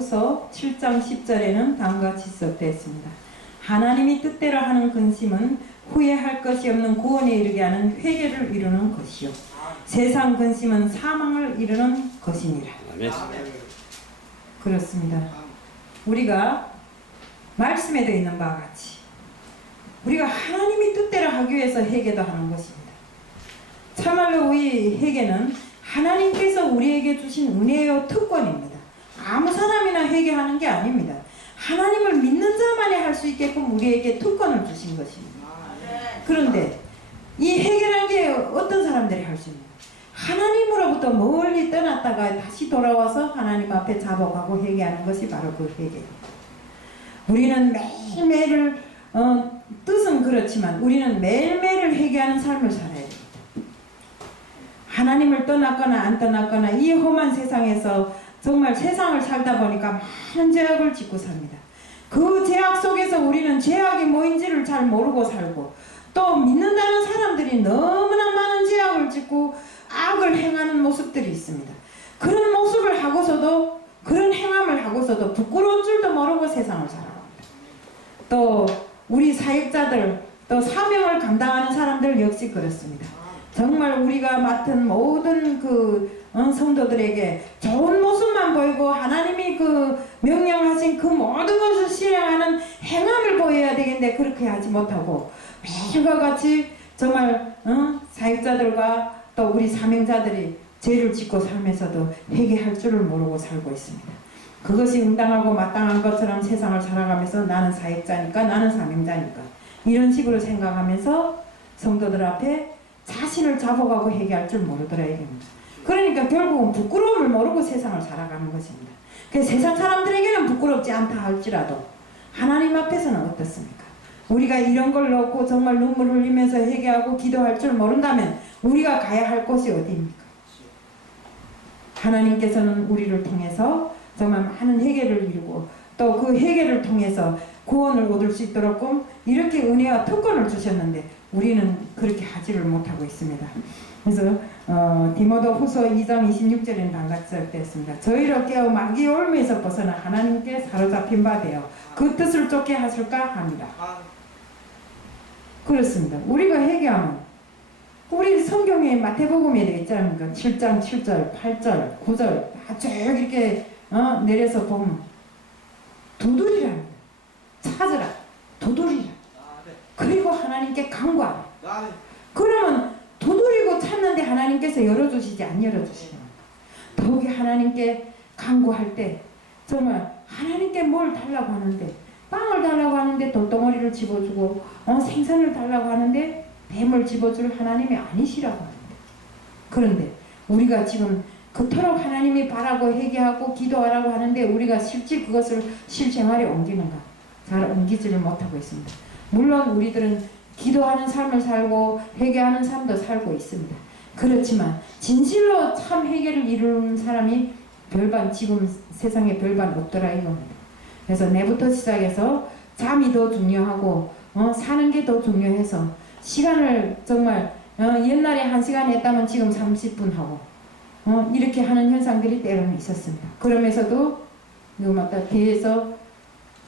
후서 7장 10절에는 다음과 같이 기록되어 있습니다. 하나님이 뜻대로 하는 근심은 후회할 것이 없는 구원에 이르게 하는 회개를 이루는 것이요 세상 근심은 사망을 이루는 것이니라. 그렇습니다. 우리가 말씀에 되어 있는 바와 같이 우리가 하나님이 뜻대로 하기 위해서 회개도 하는 것입니다. 참말로 우리 회개는 하나님께서 우리에게 주신 은혜요 특권입니다. 아무 사람이나 회개하는 게 아닙니다. 하나님을 믿는 자만이 할 수 있게끔 우리에게 특권을 주신 것입니다. 그런데 이 회개라는 게 어떤 사람들이 할 수 있는 거예요? 하나님으로부터 멀리 떠났다가 다시 돌아와서 하나님 앞에 자복하고 회개하는 것이 바로 그 회개입니다. 우리는 매일매일을 뜻은 그렇지만 우리는 매일매일을 회개하는 삶을 살아야 됩니다. 하나님을 떠났거나 안 떠났거나 이 험한 세상에서 정말 세상을 살다 보니까 많은 죄악을 짓고 삽니다. 그 죄악 속에서 우리는 죄악이 뭐인지를 잘 모르고 살고 또 믿는다는 사람들이 너무나 많은 죄악을 짓고 악을 행하는 모습들이 있습니다. 그런 모습을 하고서도 그런 행함을 하고서도 부끄러운 줄도 모르고 세상을 살아갑니다. 또 우리 사역자들 또 사명을 감당하는 사람들 역시 그렇습니다. 정말 우리가 맡은 모든 그 성도들에게 좋은 모습만 보이고 하나님이 그 명령하신 그 모든 것을 실행하는 행함을 보여야 되겠는데 그렇게 하지 못하고 매일과 같이 정말 사역자들과 또 우리 사명자들이 죄를 짓고 살면서도 회개할 줄을 모르고 살고 있습니다. 그것이 응당하고 마땅한 것처럼 세상을 살아가면서 나는 사역자니까 나는 사명자니까 이런 식으로 생각하면서 성도들 앞에 자신을 자복하고 회개할 줄 모르더라 이겁니다. 그러니까 결국은 부끄러움을 모르고 세상을 살아가는 것입니다. 그래서 세상 사람들에게는 부끄럽지 않다 할지라도 하나님 앞에서는 어떻습니까? 우리가 이런 걸 놓고 정말 눈물 흘리면서 회개하고 기도할 줄 모른다면 우리가 가야 할 곳이 어디입니까? 하나님께서는 우리를 통해서 정말 많은 회개를 이루고 또 그 회개를 통해서 구원을 얻을 수 있도록 이렇게 은혜와 특권을 주셨는데 우리는 그렇게 하지를 못하고 있습니다. 그래서 디모데 후서 2장 26절에는 다음같이 기록되었습니다. 저희를 깨어 마귀의 올무에서 벗어나 하나님께 사로잡힌 바 되어 그 뜻을 쫓게 하실까 합니다. 그렇습니다. 우리가 회개하면 우리 성경에 마태복음에 되어 있지 않습니까? 7장 7절 8절 9절 쭉 이렇게 내려서 보면 두드리라 찾으라 두드리라 그리고 하나님께 간구하라. 그러면 두드리고 찾는데 하나님께서 열어주시지 안 열어주시는 더욱이 하나님께 간구할 때 정말 하나님께 뭘 달라고 하는데 빵을 달라고 하는데 돌덩어리를 집어주고 생선을 달라고 하는데 뱀을 집어줄 하나님이 아니시라고 하는데 그런데 우리가 지금 그토록 하나님이 바라고 회개하고 기도하라고 하는데 우리가 실제 그것을 실생활에 옮기는가? 잘 옮기지를 못하고 있습니다. 물론 우리들은 기도하는 삶을 살고 회개하는 삶도 살고 있습니다. 그렇지만 진실로 참 회개를 이루는 사람이 별반 지금 세상에 별반 없더라 이겁니다. 그래서 내부터 시작해서 잠이 더 중요하고 사는 게 더 중요해서 시간을 정말 옛날에 1시간 했다면 지금 30분 하고 이렇게 하는 현상들이 때로는 있었습니다. 그러면서도 뒤에서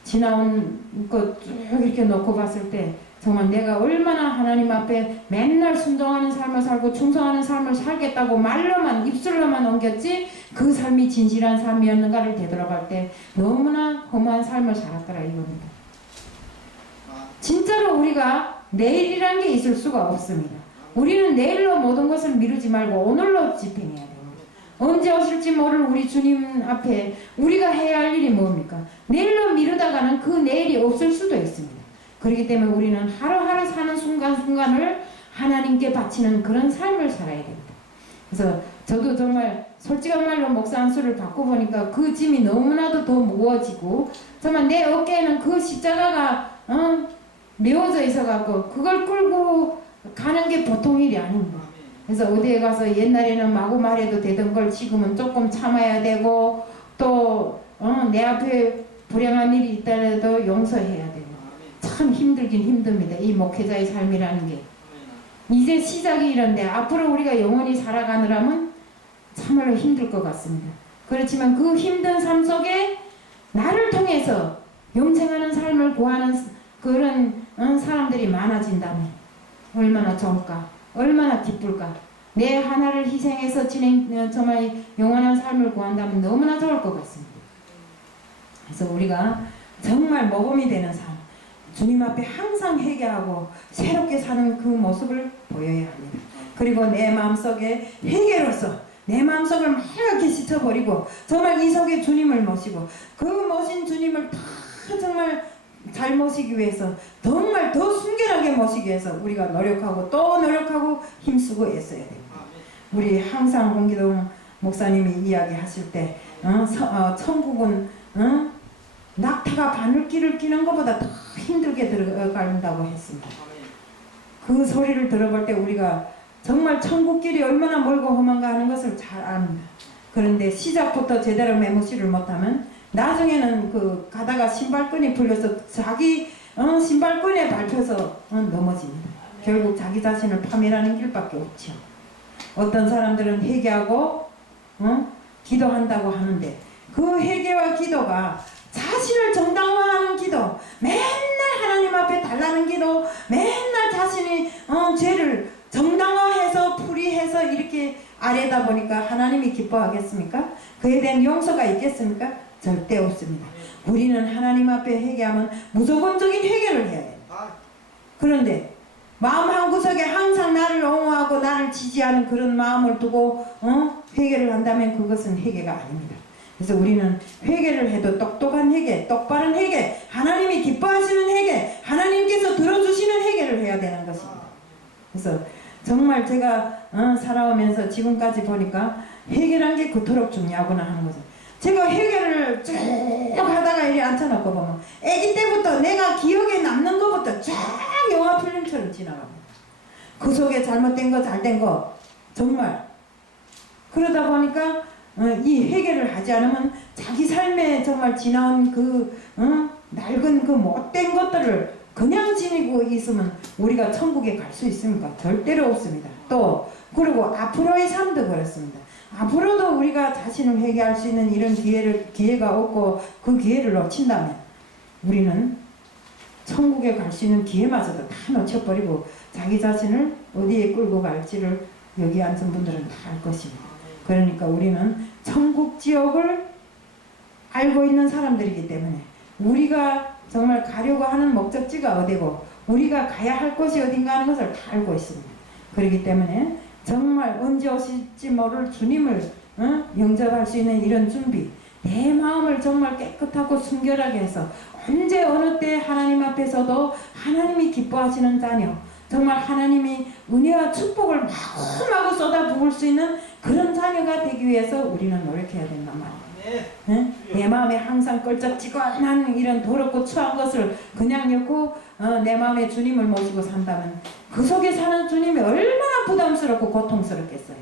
지나온 것 쭉 이렇게 놓고 봤을 때 정말 내가 얼마나 하나님 앞에 맨날 순종하는 삶을 살고 충성하는 삶을 살겠다고 말로만 입술로만 옮겼지 그 삶이 진실한 삶이었는가를 되돌아볼 때 너무나 험한 삶을 살았더라 이겁니다. 진짜로 우리가 내일이란 게 있을 수가 없습니다. 우리는 내일로 모든 것을 미루지 말고 오늘로 집행해야 됩니다. 언제 오실지 모를 우리 주님 앞에 우리가 해야 할 일이 뭡니까? 내일로 미루다가는 그 내일이 없을 수도 있습니다. 그렇기 때문에 우리는 하루하루 사는 순간순간을 하나님께 바치는 그런 삶을 살아야 됩니다. 그래서 저도 정말 솔직한 말로 목사 한 수를 받고 보니까 그 짐이 너무나도 더 무거워지고 정말 내 어깨에는 그 십자가가 메워져 있어갖고 그걸 끌고 가는 게 보통 일이 아닙니다. 그래서 어디에 가서 옛날에는 마구 말해도 되던 걸 지금은 조금 참아야 되고 또 내 앞에 불행한 일이 있더라도 용서해야 되고 참 힘들긴 힘듭니다. 이 목회자의 삶이라는 게 이제 시작이 이런데 앞으로 우리가 영원히 살아가느라면 참말로 힘들 것 같습니다. 그렇지만 그 힘든 삶 속에 희생해서 영생하는 삶을 구하는 그런 사람들이 많아진다면 얼마나 좋을까? 얼마나 기쁠까? 내 하나를 희생해서 정말 영원한 삶을 구한다면 너무나 좋을 것 같습니다. 그래서 우리가 정말 모범이 되는 삶, 주님 앞에 항상 회개하고 새롭게 사는 그 모습을 보여야 합니다. 그리고 내 마음속에 회개로서 내 마음속을 막 이렇게 씻어버리고 정말 이 속에 주님을 모시고 그 모신 주님을 다 정말 잘 모시기 위해서 정말 더 순결하게 모시기 위해서 우리가 노력하고 또 노력하고 힘쓰고 애써야 됩니다. 우리 항상 홍기동 목사님이 이야기하실 때 천국은 낙타가 바늘길을 끼는 것보다 더 힘들게 들어간다고 했습니다. 그 소리를 들어볼 때 우리가 정말 천국길이 얼마나 멀고 험한가 하는 것을 잘 압니다. 그런데 시작부터 제대로 매무시를 못하면 나중에는 그 가다가 신발끈이 풀려서 자기 신발끈에 밟혀서 넘어집니다. 결국 자기 자신을 파멸하는 길밖에 없죠. 어떤 사람들은 회개하고 기도한다고 하는데 그 회개와 기도가 자신을 정당화하는 기도, 맨날 하나님 앞에 달라는 기도, 맨날 자신이 죄를 정당화해서 풀이해서 이렇게 아래다 보니까 하나님이 기뻐하겠습니까? 그에 대한 용서가 있겠습니까? 절대 없습니다. 우리는 하나님 앞에 회개하면 무조건적인 회개를 해야 돼요. 그런데 마음 한구석에 항상 나를 옹호하고 나를 지지하는 그런 마음을 두고 회개를 한다면 그것은 회개가 아닙니다. 그래서 우리는 회개를 해도 똑똑한 회개, 똑바른 회개, 하나님이 기뻐하시는 회개, 하나님께서 들어주시는 회개를 해야 되는 것입니다. 그래서 정말 제가 살아오면서 지금까지 보니까 회개란 게 그토록 중요하구나 하는 거죠. 제가 회개를 쭉 하다가 이리 앉혀놓고 보면 아기 때부터 내가 기억에 남는 것부터 쫙 영화 필름처럼 지나갑니다. 그 속에 잘못된 거 잘된 거 정말 그러다 보니까 이 회개를 하지 않으면 자기 삶에 정말 지나온 그 낡은 그 못된 것들을 그냥 지니고 있으면 우리가 천국에 갈 수 있습니까? 절대로 없습니다. 또 그리고 앞으로의 삶도 그렇습니다. 앞으로도 우리가 자신을 회개할 수 있는 이런 기회가 없고 그 기회를 놓친다면 우리는 천국에 갈 수 있는 기회마저도 다 놓쳐버리고 자기 자신을 어디에 끌고 갈지를 여기 앉은 분들은 다 알 것입니다. 그러니까 우리는 천국 지옥을 알고 있는 사람들이기 때문에 우리가 정말 가려고 하는 목적지가 어디고 우리가 가야 할 곳이 어딘가 하는 것을 다 알고 있습니다. 그렇기 때문에 정말 언제 오실지 모를 주님을 영접할 수 있는 이런 준비, 내 마음을 정말 깨끗하고 순결하게 해서 언제 어느 때 하나님 앞에서도 하나님이 기뻐하시는 자녀, 정말 하나님이 은혜와 축복을 마구마구 쏟아부을 수 있는 그런 자녀가 되기 위해서 우리는 노력해야 된단 말이에요. 네? 내 마음에 항상 껄쩍지근한 이런 더럽고 추한 것을 그냥 넣고 내 마음에 주님을 모시고 산다면 그 속에 사는 주님이 얼마나 부담스럽고 고통스럽겠어요.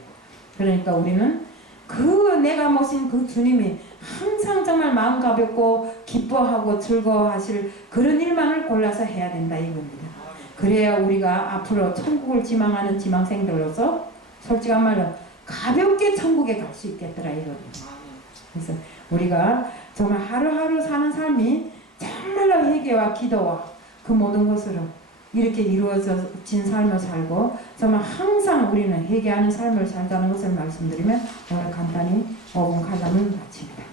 그러니까 우리는 그 내가 모신 그 주님이 항상 정말 마음 가볍고 기뻐하고 즐거워하실 그런 일만을 골라서 해야 된다 이겁니다. 그래야 우리가 앞으로 천국을 지망하는 지망생들로서 솔직한 말로 가볍게 천국에 갈 수 있겠더라 이겁니다. 그래서 우리가 정말 하루하루 사는 삶이 정말로 회개와 기도와 그 모든 것으로 이렇게 이루어진 삶을 살고 정말 항상 우리는 회개하는 삶을 살자는 것을 말씀드리면 오늘 간단히 5분 칼럼을 마칩니다.